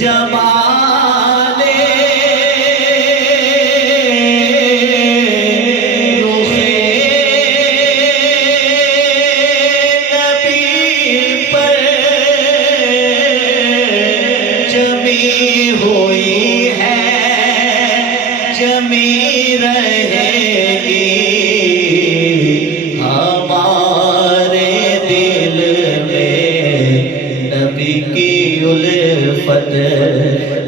جمال رخ نبی پر جمی ہوئی ہے، جمی رہے گی ہمارے دل میں نبی کی الفت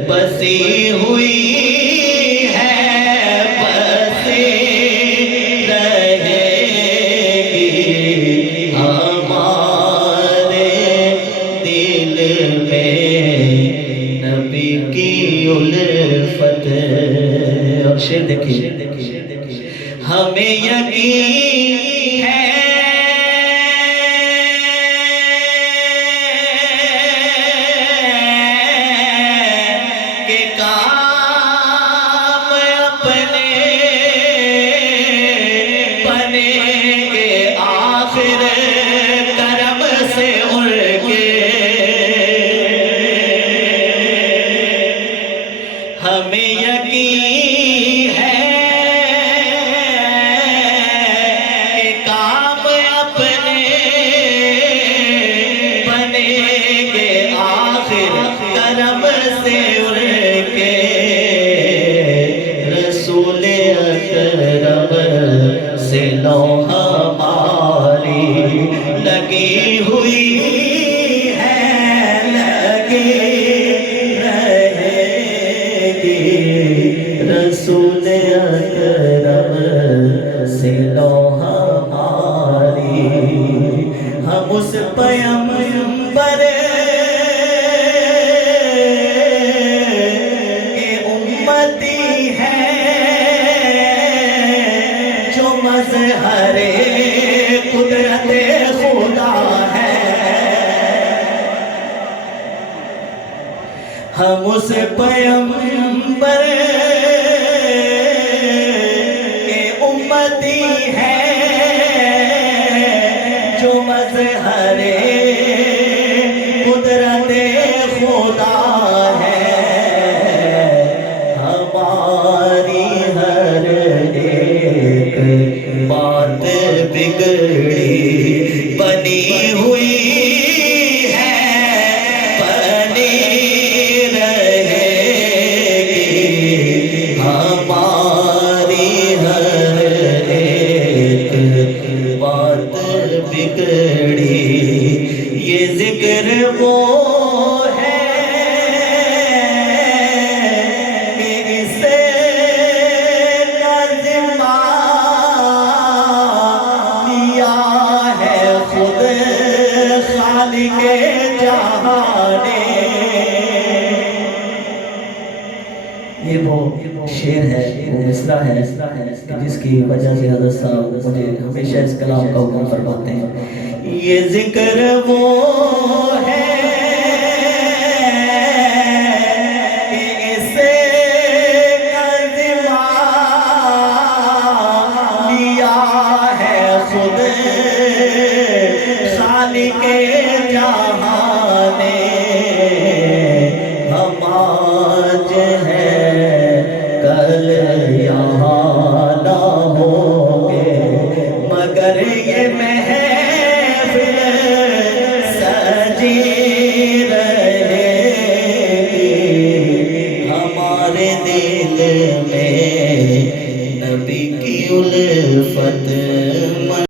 بسی ہوئی ہے، بسی رہے گی ہمارے دل میں نبی کی الفت۔ اور شعر دیکھیے، ہمیں یقین ہے کہ کام اپنے بنیں گے آخر کرم سے اڑ کے، ہمیں یقین ہے کہ کام اپنے بنیں گے آخر کرم سے اڑ کے، رسول اکرم سے لو ہماری لگی ہوئی ہے، لگی رہے گی، رسول اکرم سے لو ہماری، ہم اس پیغمبر کے امتی ہیں جو مظہر قدرت خدا ہے، ہم اس پیغمبر کے امتی ہیں جو مظہر قدرت خدا ہے، ہماری ہر ایک بات بگڑی بنی ہوئی ہے، بنی رہے گی ہماری ہر ایک بات بگڑی، یہ ذکر وہ ہے کہ اسے ذمہ لیا ہے خود خالق جہاں نے۔ یہ وہ شعر ہے، وہ مصرع ہے جس کی وجہ سے حضرت صاحب مجھے ہمیشہ اس کلام کا حکم فرماتے ہیں، یہ ذکر وہ ہے کہ اسے ذمہ لیا ہے خود خالق جہاں نے، ہم آج ہیں کل یہاں نہ ہوں گے، مگر یہ محفل سجی رہے گی ہمارے دل میں نبی کی الفت۔